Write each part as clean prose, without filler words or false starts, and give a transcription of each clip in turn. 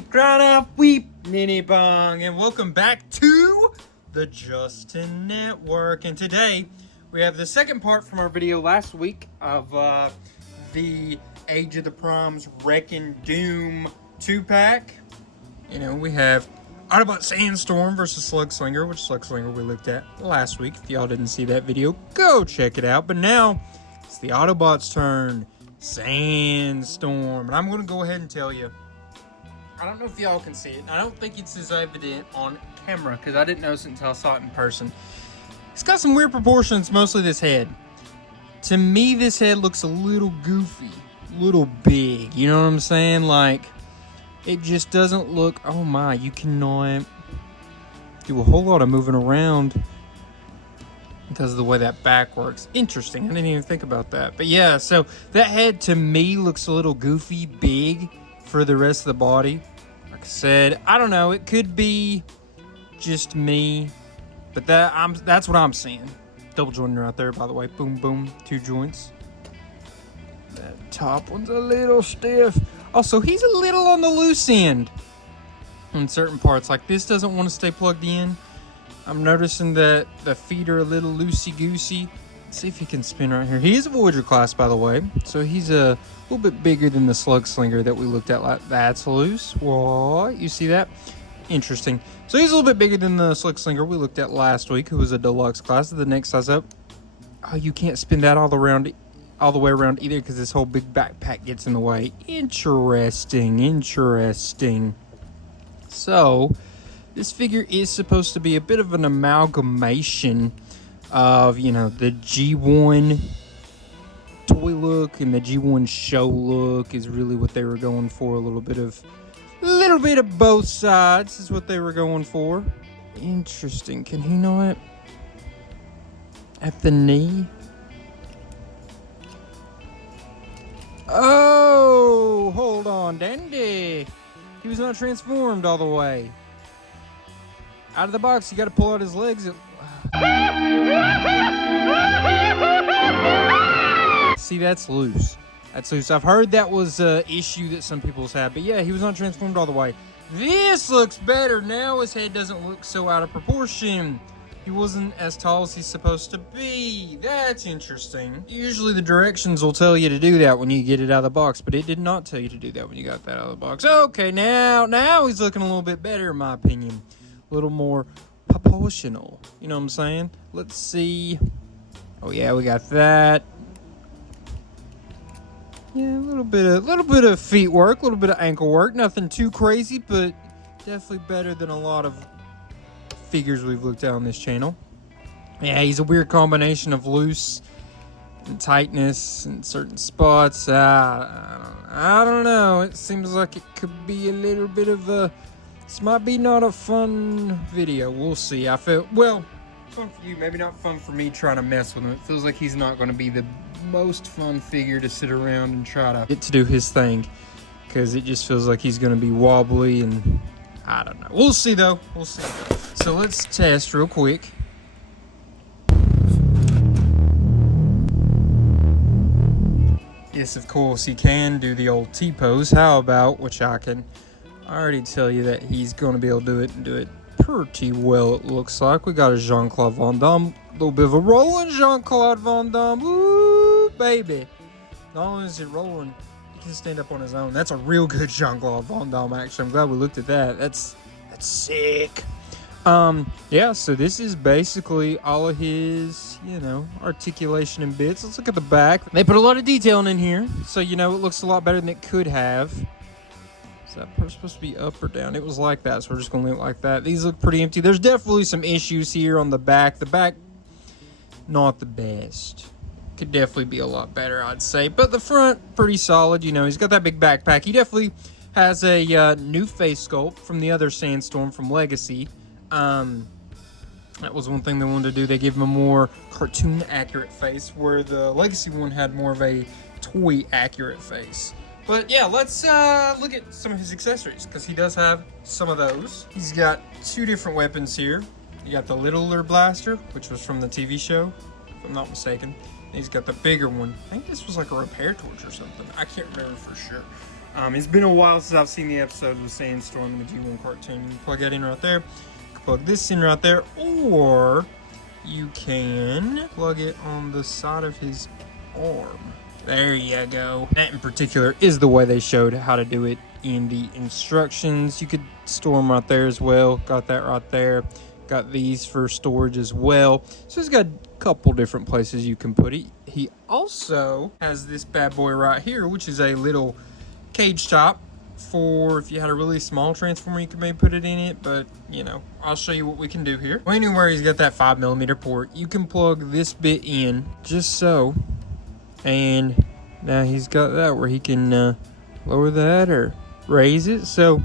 weep, cry out, weep, ninny bong, and welcome back to the Justin Network. And today we have the second part from our video last week of the Age of the Proms Wrecking Doom 2-pack. You know, we have Autobot Sandstorm versus Slugslinger, which Slugslinger we looked at last week. If y'all didn't see that video, go check it out. But now it's the Autobots' turn. Sandstorm. And I'm going to go ahead and tell you, I don't know if y'all can see it. I don't think it's as evident on camera because I didn't notice it until I saw it in person. It's got some weird proportions, mostly this head. To me, this head looks a little goofy, a little big. You know what I'm saying? Like, it just doesn't look... Oh my, you cannot do a whole lot of moving around because of the way that back works. Interesting. I didn't even think about that. But yeah, so that head to me looks a little goofy, big for the rest of the body. Like I said, I don't know. It could be just me, but that's what I'm seeing. Double jointer out there, by the way. Boom, boom. 2 joints. That top one's a little stiff. Also, he's a little on the loose end in certain parts. Like this doesn't want to stay plugged in. I'm noticing that the feet are a little loosey-goosey. Let's see if he can spin right here. He is a Voyager class, by the way. So he's a little bit bigger than the Slugslinger that we looked at. That's loose. What? You see that? Interesting. So he's a little bit bigger than the Slugslinger we looked at last week, who was a deluxe class. The next size up. Oh, you can't spin that all the way around either because this whole big backpack gets in the way. Interesting. Interesting. So this figure is supposed to be a bit of an amalgamation of, you know, the G1 toy look and the G1 show look is really what they were going for. A little bit of both sides is what they were going for. Interesting. Can he not at the knee? Oh, hold on, Dandy. He was not transformed all the way. Out of the box, you got to pull out his legs. See, that's loose. That's loose. I've heard that was an issue that some people's had. But yeah, he was not transformed all the way. This looks better. Now his head doesn't look so out of proportion. He wasn't as tall as he's supposed to be. That's interesting. Usually the directions will tell you to do that when you get it out of the box. But it did not tell you to do that when you got that out of the box. Okay, now he's looking a little bit better in my opinion. A little more proportional. You know what I'm saying? Let's see. Oh yeah, we got that. Yeah, a little bit of feet work, a little bit of ankle work. Nothing too crazy, but definitely better than a lot of figures we've looked at on this channel. Yeah, he's a weird combination of loose and tightness in certain spots. I don't know. It seems like it could be a little bit of a... This might be not a fun video. We'll see. I feel, well, fun for you, maybe not fun for me trying to mess with him. It feels like he's not going to be the most fun figure to sit around and try to get to do his thing. Because it just feels like he's going to be wobbly and I don't know. We'll see though. We'll see. So let's test real quick. Yes, of course, he can do the old T-pose. How about, which I can already tell you that he's going to be able to do it and do it pretty well, it looks like. We got a Jean-Claude Van Damme. A little bit of a rolling Jean-Claude Van Damme. Woo, baby. Not only is it rolling, he can stand up on his own. That's a real good Jean-Claude Van Damme, actually. I'm glad we looked at that. That's sick. Yeah, so this is basically all of his, you know, articulation and bits. Let's look at the back. They put a lot of detailing in here, so, you know, it looks a lot better than it could have. Is that part supposed to be up or down? It was like that, so we're just going to leave it like that. These look pretty empty. There's definitely some issues here on the back. The back, not the best. Could definitely be a lot better, I'd say. But the front, pretty solid. You know, he's got that big backpack. He definitely has a new face sculpt from the other Sandstorm from Legacy. That was one thing they wanted to do. They gave him a more cartoon-accurate face, where the Legacy one had more of a toy-accurate face. But yeah, let's look at some of his accessories, because he does have some of those. He's got 2 different weapons here. You got the littler blaster, which was from the TV show, if I'm not mistaken. And he's got the bigger one. I think this was like a repair torch or something. I can't remember for sure. It's been a while since I've seen the episode with Sandstorm, the G1 cartoon. You can plug that in right there. You can plug this in right there, or you can plug it on the side of his arm. There you go. That in particular is the way they showed how to do it in the instructions. You could store them right there as well. Got that right there. Got these for storage as well. So it's got a couple different places you can put it. He also has this bad boy right here, which is a little cage top for if you had a really small transformer, you could maybe put it in it, but you know, I'll show you what we can do here. Well, anywhere he's got that 5mm port, you can plug this bit in just so, and now he's got that where he can lower that or raise it. So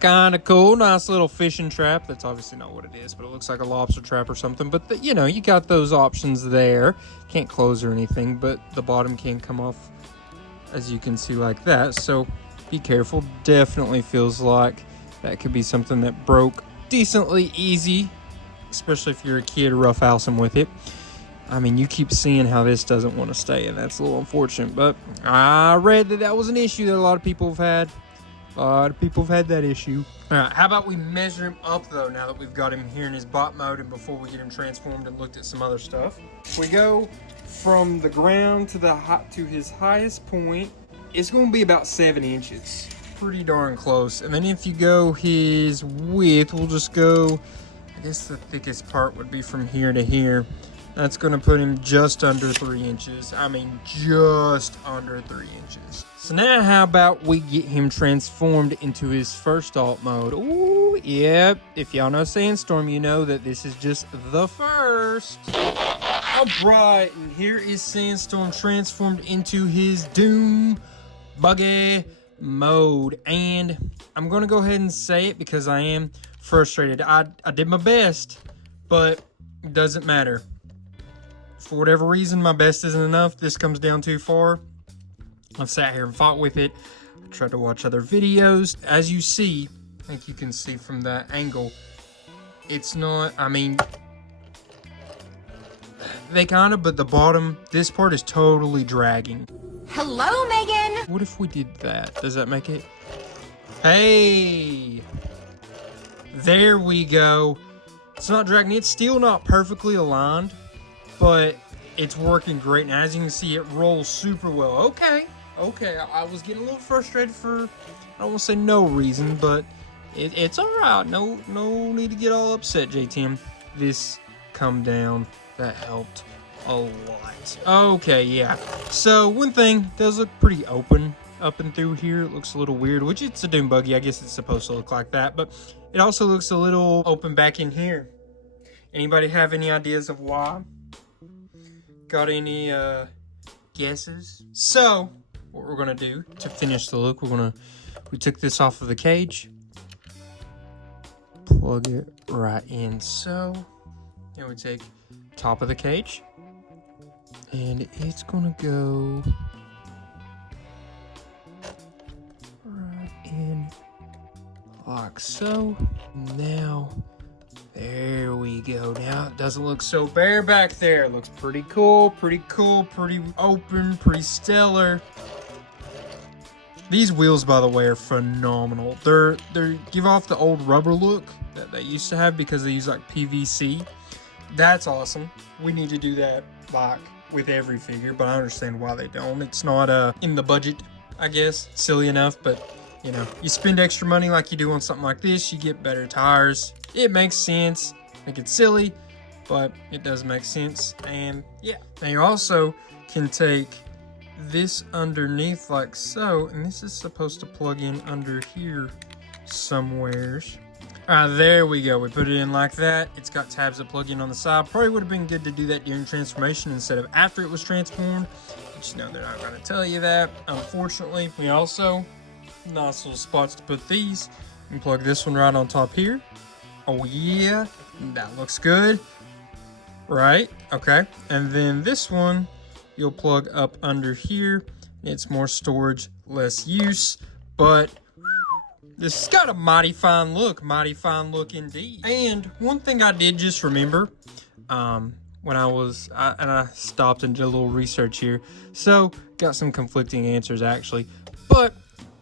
kind of cool. Nice little fishing trap. That's obviously not what it is, but it looks like a lobster trap or something. But you know, you got those options there. Can't close or anything, but the bottom can come off, as you can see, like that. So be careful. Definitely feels like that could be something that broke decently easy, especially if you're a kid roughhousing with it. I mean, you keep seeing how this doesn't want to stay, and that's a little unfortunate, but I read that was an issue that a lot of people have had. A lot of people have had that issue. All right, how about we measure him up, though, now that we've got him here in his bot mode and before we get him transformed and looked at some other stuff. We go from the ground to his highest point. It's going to be about 7 inches. Pretty darn close. And then if you go his width, we'll just go, I guess the thickest part would be from here to here. That's going to put him just under 3 inches. I mean, just under 3 inches. So now how about we get him transformed into his first alt mode. Ooh, yep. If y'all know Sandstorm, you know that this is just the first. Alright, and here is Sandstorm transformed into his Doom buggy mode. And I'm going to go ahead and say it because I am frustrated. I did my best, but it doesn't matter. For whatever reason, my best isn't enough. This comes down too far. I've sat here and fought with it. I tried to watch other videos. As you see, I think you can see from that angle, it's not, I mean, they kind of, but the bottom, this part is totally dragging. Hello, Megan. What if we did that? Does that make it? Hey, there we go. It's not dragging. It's still not perfectly aligned, but it's working great. And as you can see, it rolls super well. Okay. I was getting a little frustrated for, I don't want to say no reason, but it's all right. No need to get all upset, JTM. This come down, that helped a lot. Okay, yeah. So one thing does look pretty open up and through here. It looks a little weird, which it's a Doom buggy. I guess it's supposed to look like that, but it also looks a little open back in here. Anybody have any ideas of why? Got any guesses? So what we're gonna do to finish the look, we took this off of the cage, plug it right in so, and we take top of the cage, and it's gonna go right in like so. Now there we go. Now it doesn't look so bare back there. It looks pretty cool, pretty open, pretty stellar. These wheels, by the way, are phenomenal. They're give off the old rubber look that they used to have because they use like PVC. That's awesome. We need to do that like with every figure, but I understand why they don't. It's not in the budget, I guess. Silly enough, but you know, you spend extra money like you do on something like this, you get better tires. It makes sense. I think it's silly, but it does make sense. And yeah, now you also can take this underneath like so, and this is supposed to plug in under here somewheres. There we go. We put it in like that. It's got tabs that plug in on the side. Probably would have been good to do that during transformation instead of after it was transformed, but you know, they're not going to tell you that, unfortunately. We also, nice little spots to put these. You can plug this one right on top here. Oh yeah, that looks good. Right, okay. And then this one, you'll plug up under here. It's more storage, less use, but this has got a mighty fine look indeed. And one thing I did just remember, when I stopped and did a little research here. So got some conflicting answers actually, but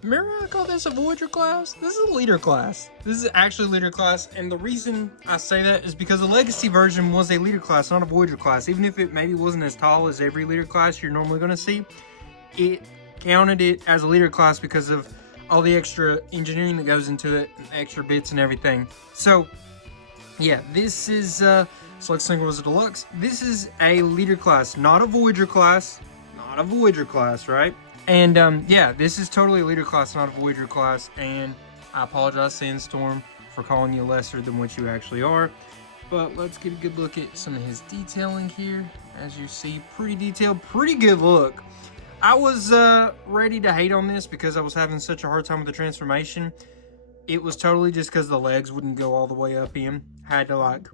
Remember I call this a Voyager class? This is a leader class. This is actually a leader class, and the reason I say that is because the Legacy version was a leader class, not a Voyager class. Even if it maybe wasn't as tall as every leader class you're normally going to see, it counted it as a leader class because of all the extra engineering that goes into it, and extra bits and everything. So, yeah, this is Slugslinger was a deluxe. This is a leader class, not a Voyager class. Not a Voyager class, right? And yeah, this is totally a leader class, not a Voyager class. And I apologize, Sandstorm, for calling you lesser than what you actually are. But let's get a good look at some of his detailing here. As you see, pretty detailed, pretty good look. I was ready to hate on this because I was having such a hard time with the transformation. It was totally just because the legs wouldn't go all the way up in. Had to like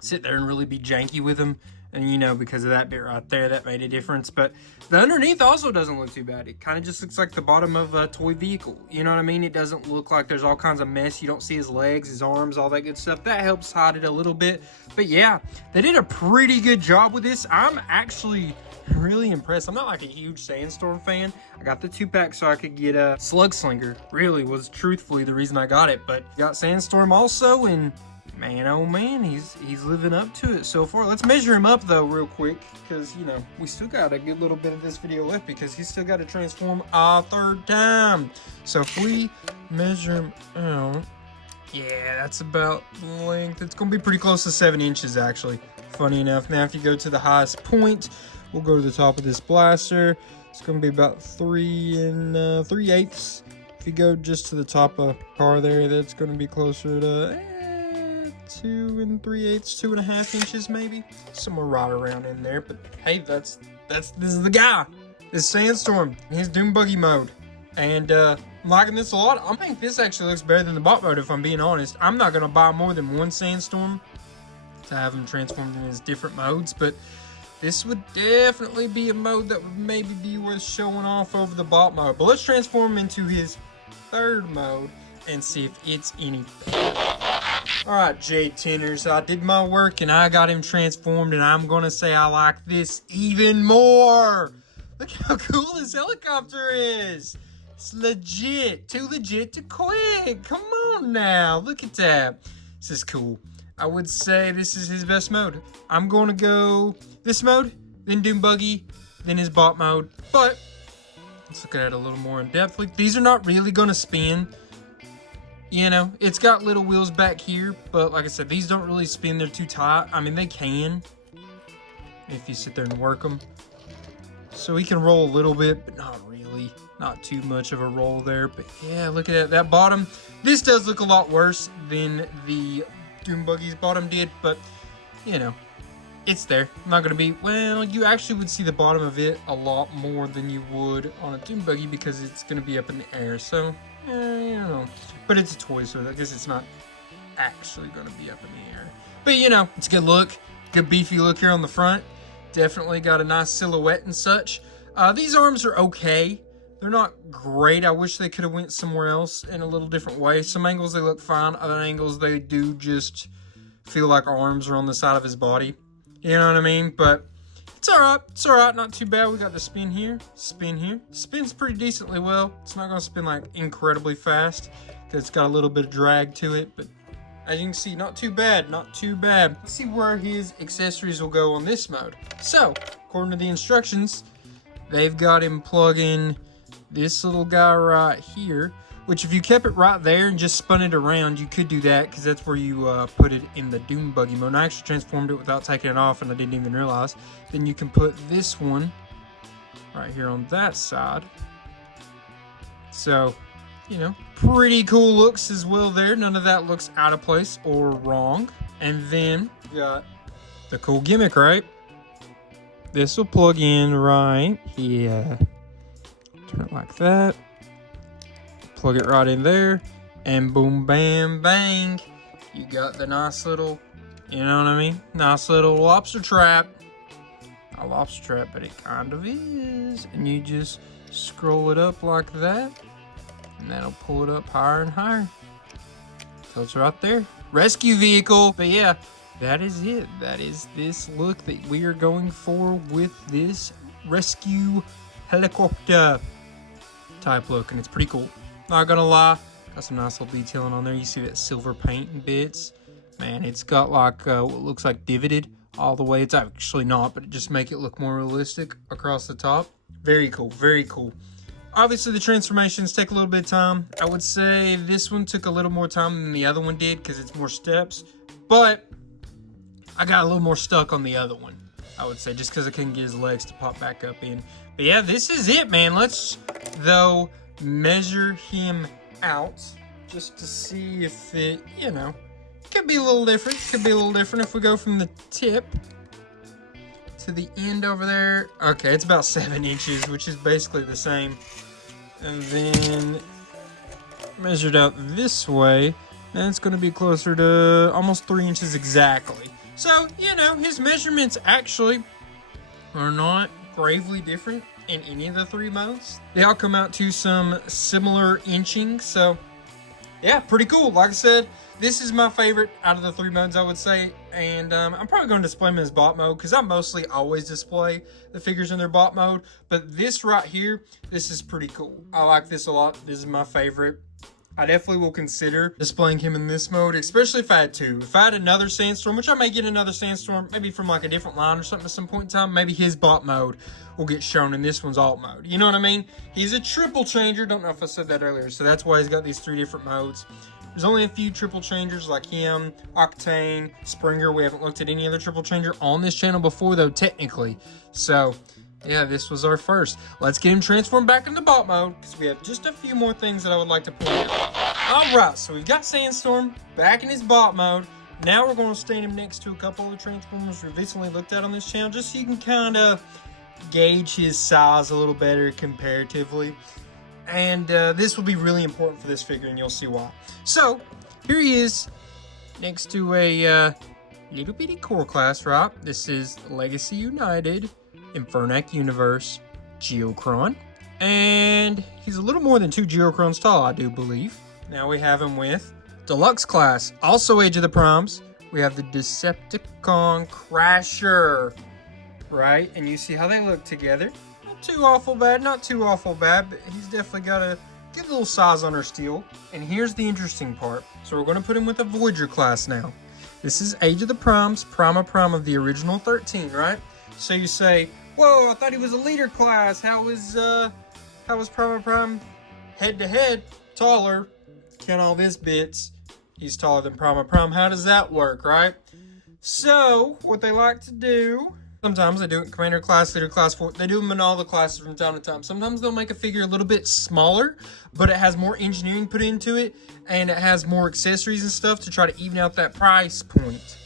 sit there and really be janky with them. And you know, because of that bit right there, that made a difference. But the underneath also doesn't look too bad. It kind of just looks like the bottom of a toy vehicle. You know what I mean? It doesn't look like there's all kinds of mess. You don't see his legs, his arms, all that good stuff. That helps hide it a little bit. But yeah, they did a pretty good job with this. I'm actually really impressed. I'm not like a huge Sandstorm fan. I got the 2-pack so I could get a Slugslinger. Really was truthfully the reason I got it. But got Sandstorm also, and man, oh man, he's living up to it so far. Let's measure him up though real quick, because you know we still got a good little bit of this video left because he's still got to transform a third time. So if we measure him out, yeah, that's about the length. It's gonna be pretty close to 7 inches actually. Funny enough. Now if you go to the highest point, we'll go to the top of this blaster. It's gonna be about 3 3/8. If you go just to the top of car there, that's gonna be closer to 2 3/8, 2.5 inches maybe, somewhere right around in there. But hey, this is the guy. This Sandstorm, his Doom buggy mode, and I'm liking this a lot. I think this actually looks better than the bot mode if I'm being honest. I'm not gonna buy more than one Sandstorm to have him transformed in his different modes, but this would definitely be a mode that would maybe be worth showing off over the bot mode. But let's transform him into his third mode and see if it's any better. Alright, J-Teners, I did my work and I got him transformed, and I'm gonna say I like this even more. Look how cool this helicopter is. It's legit. Too legit to quit. Come on now. Look at that. This is cool. I would say this is his best mode. I'm gonna go this mode, then Doom Buggy, then his bot mode. But let's look at it a little more in depth. Like, these are not really gonna spin. You know, it's got little wheels back here, but like I said, these don't really spin. They're too tight. I mean, they can if you sit there and work them. So he can roll a little bit, but not really. Not too much of a roll there. But yeah, look at that bottom. This does look a lot worse than the Doom Buggy's bottom did, but you know, it's there. I'm not gonna be, well, you actually would see the bottom of it a lot more than you would on a Doom Buggy because it's gonna be up in the air. So you know, but it's a toy, so I guess it's not actually gonna be up in the air. But you know, it's a good look, good beefy look here on the front. Definitely got a nice silhouette and such. These arms are okay. They're not great. I wish they could have went somewhere else in a little different way. Some angles they look fine. Other angles they do just feel like arms are on the side of his body. You know what I mean? But it's alright. It's alright. Not too bad. We got the spin here. Spin here. Spins pretty decently well. It's not going to spin like incredibly fast because it's got a little bit of drag to it. But as you can see, not too bad. Not too bad. Let's see where his accessories will go on this mode. So, according to the instructions, they've got him plug in this little guy right here, which if you kept it right there and just spun it around, you could do that because that's where you put it in the Doom Buggy mode. And I actually transformed it without taking it off and I didn't even realize. Then you can put this one right here on that side. So, you know, pretty cool looks as well there. None of that looks out of place or wrong. And then you got the cool gimmick, right? This will plug in right here. Turn it like that. Plug it right in there. And boom, bam, bang. You got the nice little, you know what I mean? Nice little lobster trap. A lobster trap, but it kind of is. And you just scroll it up like that. And that'll pull it up higher and higher. So it's right there. Rescue vehicle. But yeah, that is it. That is this look that we are going for with this rescue helicopter. type look, and it's pretty cool. Not gonna lie, got some nice little detailing on there. You see that silver paint and bits. Man, it's got like what looks like divoted all the way. It's actually not, but it just make it look more realistic across the top. Very cool, very cool. Obviously, the transformations take a little bit of time. I would say this one took a little more time than the other one did because it's more steps. But I got a little more stuck on the other one, I would say, just because I couldn't get his legs to pop back up in. But yeah, this is it, man. Let's, though, measure him out just to see if it, you know, could be a little different. Could be a little different if we go from the tip to the end over there. Okay, it's about 7 inches, which is basically the same. And then measured out this way, then it's going to be closer to almost 3 inches exactly. So, you know, his measurements actually are not gravely different in any of the 3 modes. They all come out to some similar inching, so yeah, pretty cool. Like I said, this is my favorite out of the 3 modes, I would say. And I'm probably going to display them as bot mode because I mostly always display the figures in their bot mode. But this right here, this is pretty cool. I like this a lot. This is my favorite. I definitely will consider displaying him in this mode, especially if I had 2. If I had another Sandstorm, which I may get another Sandstorm, maybe from like a different line or something at some point in time, maybe his bot mode will get shown and this one's alt mode. You know what I mean? He's a triple changer. Don't know if I said that earlier. So that's why he's got these 3 different modes. There's only a few triple changers like him, Octane, Springer. We haven't looked at any other triple changer on this channel before though, technically. So yeah, this was our first. Let's get him transformed back into bot mode because we have just a few more things that I would like to point out. Alright, so we've got Sandstorm back in his bot mode. Now we're going to stand him next to a couple of the Transformers we've recently looked at on this channel just so you can kind of gauge his size a little better comparatively. And this will be really important for this figure and you'll see why. So, here he is next to a little bitty core class, right? This is Legacy United Infernac Universe Geocron. And he's a little more than 2 Geocrons tall, I do believe. Now we have him with Deluxe class, also Age of the Primes. We have the Decepticon Crasher, right? And you see how they look together. Not too awful bad, not too awful bad, but he's definitely got a good little size on our steel. And here's the interesting part. So we're going to put him with a Voyager class now. This is Age of the Primes, Prime of the original 13, right? So you say, whoa, I thought he was a leader class. How was Prime head to head taller? Count all this bits. He's taller than Prime. How does that work, right? So what they like to do, sometimes they do it in Commander class, Leader class, they do them in all the classes from time to time. Sometimes they'll make a figure a little bit smaller, but it has more engineering put into it, and it has more accessories and stuff to try to even out that price point.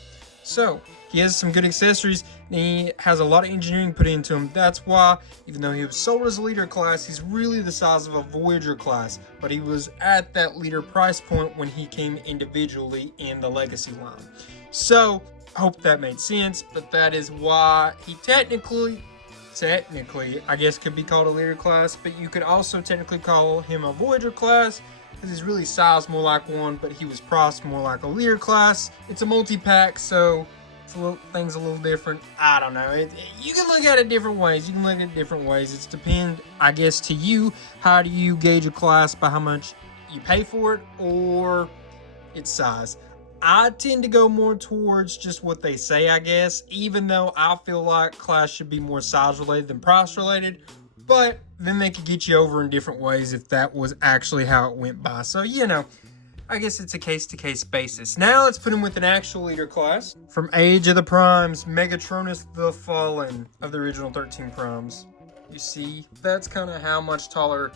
So he has some good accessories, and he has a lot of engineering put into him. That's why, even though he was sold as a leader class, he's really the size of a Voyager class. But he was at that leader price point when he came individually in the Legacy line. So, hope that made sense, but that is why he technically, I guess could be called a leader class, but you could also technically call him a Voyager class, because he's really sized more like one, but he was priced more like a leader class. It's a multi-pack, so things a little different. I don't know. You can look at it different ways. It's depend, I guess, to you. How do you gauge a class? By how much you pay for it or its size? I tend to go more towards just what they say, I guess, even though I feel like class should be more size related than price related. But then they could get you over in different ways if that was actually how it went by. So, you know, I guess it's a case-to-case basis. Now let's put him with an actual leader class. From Age of the Primes, Megatronus the Fallen of the original 13 Primes. You see, that's kind of how much taller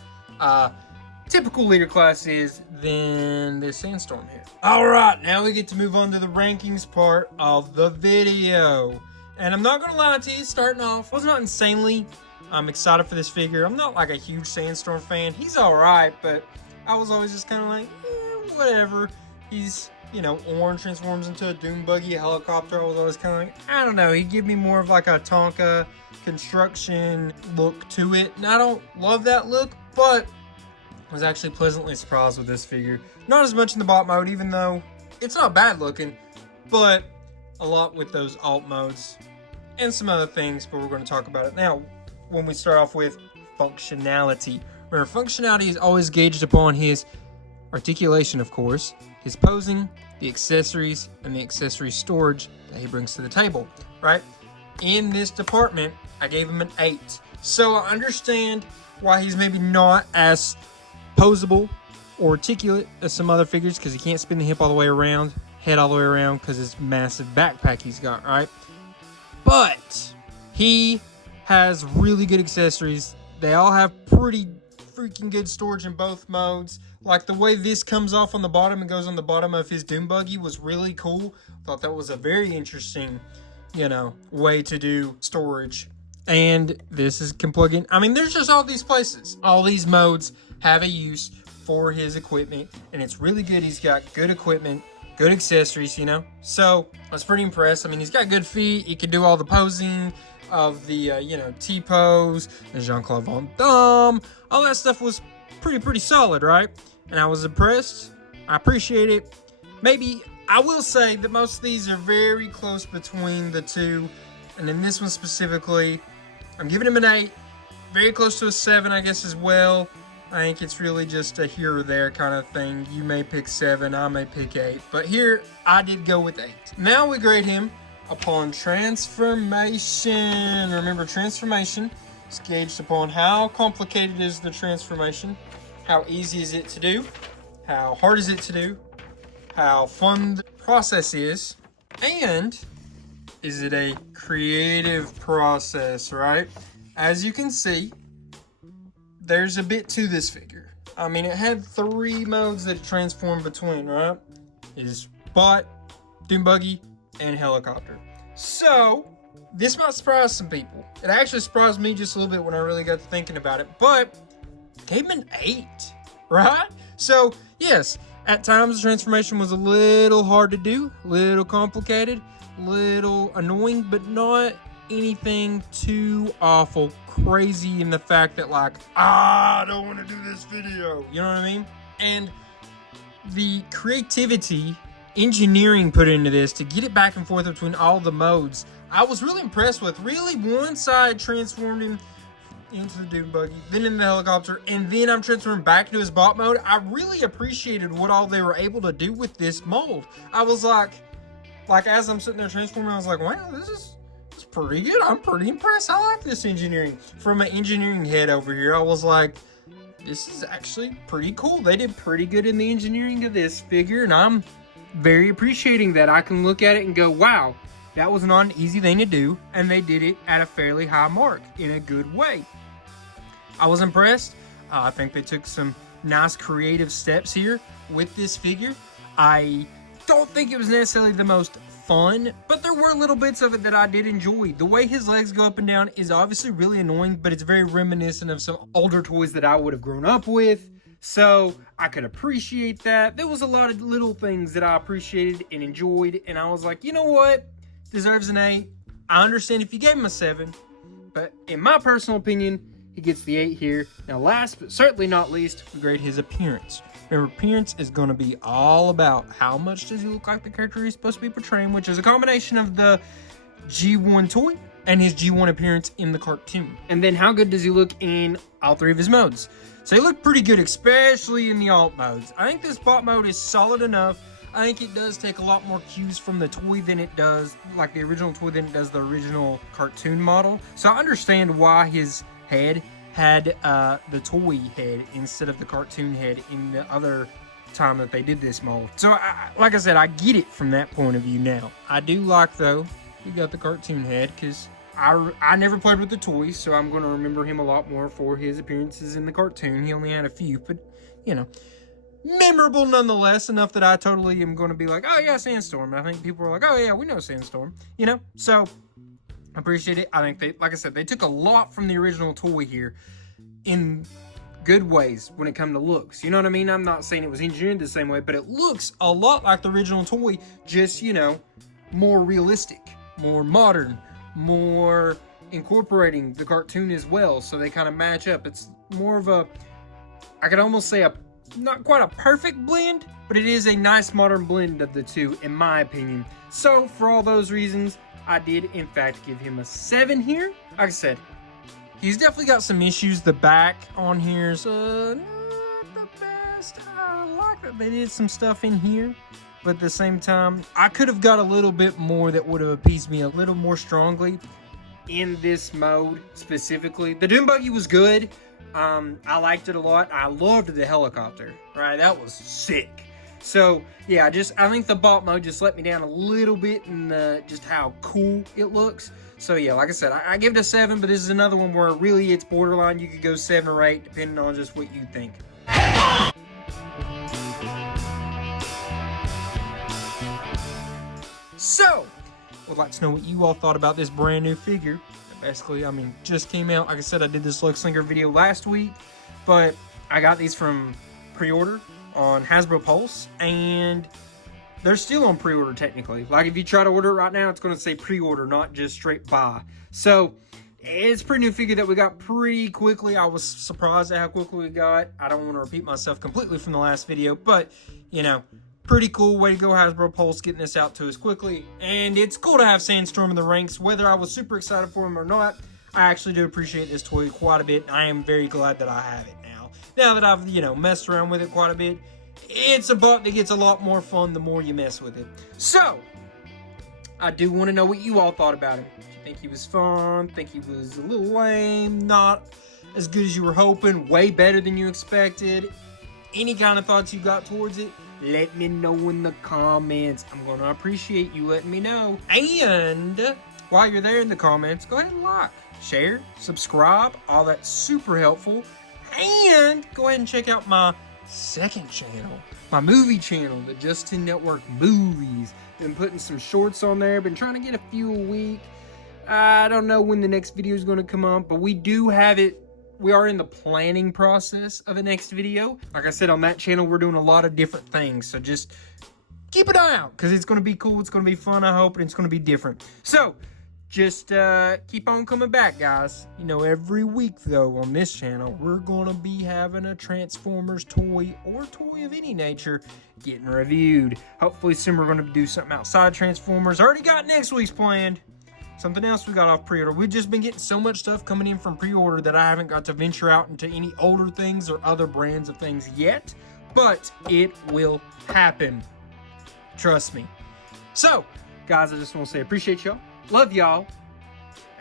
typical leader class is than the Sandstorm here. Alright, now we get to move on to the rankings part of the video. And I'm not going to lie to you, starting off, I was not insanely excited for this figure. I'm not like a huge Sandstorm fan. He's alright, but I was always just kind of like, whatever. He's, you know, orange, transforms into a Doom buggy, a helicopter. I was always kind of like, I don't know. He'd give me more of like a Tonka construction look to it. And I don't love that look, but I was actually pleasantly surprised with this figure. Not as much in the bot mode, even though it's not bad looking, but a lot with those alt modes and some other things, but we're going to talk about it now when we start off with functionality. Remember, functionality is always gauged upon his articulation, of course, his posing, the accessories, and the accessory storage that he brings to the table, right? In this department, I gave him an 8. So I understand why he's maybe not as posable or articulate as some other figures, because he can't spin the hip all the way around, head all the way around, because his massive backpack he's got, right? But he has really good accessories. They all have pretty freaking good storage in both modes. Like the way this comes off on the bottom and goes on the bottom of his Doom buggy was really cool. Thought that was a very interesting, way to do storage. And this can plug in. I mean, there's just all these places. All these modes have a use for his equipment, and it's really good. He's got good equipment, good accessories, So I was pretty impressed. I mean, he's got good feet. He can do all the posing of the, T-pose, and Jean-Claude Van Damme. All that stuff was pretty solid, right? And I was impressed. I appreciate it. Maybe I will say that most of these are very close between the two. And in this one specifically, I'm giving him an 8. Very close to a 7, I guess, as well. I think it's really just a here or there kind of thing. You may pick 7, I may pick 8. But here, I did go with 8. Now we grade him upon transformation. Remember, transformation is gauged upon how complicated is the transformation, how easy is it to do, how hard is it to do, how fun the process is, and is it a creative process, right? As you can see, there's a bit to this figure. I mean, it had 3 modes that it transformed between, right? His bot, Doom buggy, and helicopter. So, this might surprise some people. It actually surprised me just a little bit when I really got to thinking about it, but gave him an 8, right? So, yes, at times the transformation was a little hard to do, a little complicated, little annoying, but not anything too awful crazy in the fact that I don't want to do this video, you know what I mean? And the creativity, engineering put into this to get it back and forth between all the modes, I was really impressed with. Really, one side transformed him into the Doom buggy, then in the helicopter, and then I'm transferring back into his bot mode. I really appreciated what all they were able to do with this mold. I was like as I'm sitting there transforming, I was like, wow, this is pretty good. I'm pretty impressed. I like this engineering. From an engineering head over here, I was like, this is actually pretty cool. They did pretty good in the engineering of this figure, and I'm very appreciating that. I can look at it and go, wow, that was not an easy thing to do, and they did it at a fairly high mark in a good way. I was impressed. I think they took some nice creative steps here with this figure. I don't think it was necessarily the most fun, but there were little bits of it that I did enjoy. The way his legs go up and down is obviously really annoying, but it's very reminiscent of some older toys that I would have grown up with. So I could appreciate that. There was a lot of little things that I appreciated and enjoyed, and I was like, you know what? Deserves an 8. I understand if you gave him a 7, but in my personal opinion, he gets the 8 here. Now, last but certainly not least, we grade his appearance. Remember, appearance is going to be all about how much does he look like the character he's supposed to be portraying, which is a combination of the G1 toy and his G1 appearance in the cartoon. And then how good does he look in all 3 of his modes? So he looked pretty good, especially in the alt modes. I think this bot mode is solid enough. I think it does take a lot more cues from the toy than it does, like the original toy, than it does the original cartoon model. So I understand why his head had the toy head instead of the cartoon head in the other time that they did this mold. So like I said, I get it from that point of view now. I do like, though, he got the cartoon head, because I never played with the toys, so I'm going to remember him a lot more for his appearances in the cartoon. He only had a few, but, memorable nonetheless, enough that I totally am going to be like, oh yeah, Sandstorm. I think people are like, oh yeah, we know Sandstorm, so I appreciate it. I think they, like I said, they took a lot from the original toy here in good ways when it comes to looks. You know what I mean? I'm not saying it was engineered the same way, but it looks a lot like the original toy, just, more realistic, more modern, more incorporating the cartoon as well, so they kind of match up. It's more of a, I could almost say not quite a perfect blend, but it is a nice modern blend of the two, in my opinion. So for all those reasons, I did in fact give him a 7 here. Like I said, He's definitely got some issues. The back on here's not the best. I like that they did some stuff in here, but at the same time, I could have got a little bit more that would have appeased me a little more strongly in this mode specifically. The Doom buggy was good. I liked it a lot. I loved the helicopter, right? That was sick. So yeah, I think the bot mode just let me down a little bit in just how cool it looks. So yeah, like I said, I give it a 7, but this is another one where really it's borderline. You could go 7 or 8 depending on just what you think. So, would like to know what you all thought about this brand new figure. Basically, I mean, just came out. Like I said, I did this Slugslinger video last week, but I got these from pre-order on Hasbro Pulse, and they're still on pre-order technically. Like if you try to order it right now, it's going to say pre-order, not just straight buy. So it's a pretty new figure that we got pretty quickly. I was surprised at how quickly we got. I don't want to repeat myself completely from the last video, but you know, pretty cool. Way to go, Hasbro Pulse, getting this out to us quickly. And it's cool to have Sandstorm in the ranks. Whether I was super excited for him or not, I actually do appreciate this toy quite a bit. I am very glad that I have it now. Now that I've, messed around with it quite a bit, it's a bot that gets a lot more fun the more you mess with it. So, I do want to know what you all thought about him. Did you think he was fun? Think he was a little lame? Not as good as you were hoping? Way better than you expected? Any kind of thoughts you got towards it? Let me know in the comments. I'm going to appreciate you letting me know. And while you're there in the comments, go ahead and like, share, subscribe. All that's super helpful. And go ahead and check out my second channel, my movie channel, the Justin Network Movies. Been putting some shorts on there. Been trying to get a few a week. I don't know when the next video is going to come up, but we do have it. We are in the planning process of the next video. Like I said, on that channel, we're doing a lot of different things. So just keep an eye out because it's going to be cool. It's going to be fun, I hope, and it's going to be different. So just keep on coming back, guys. Every week, though, on this channel, we're going to be having a Transformers toy or toy of any nature getting reviewed. Hopefully soon we're going to do something outside Transformers. Already got next week's planned. Something else we got off pre-order. We've just been getting so much stuff coming in from pre-order that I haven't got to venture out into any older things or other brands of things yet. But it will happen. Trust me. So, guys, I just want to say I appreciate y'all. Love y'all.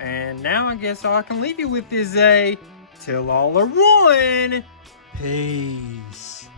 And now I guess all I can leave you with is a till all are one. Peace.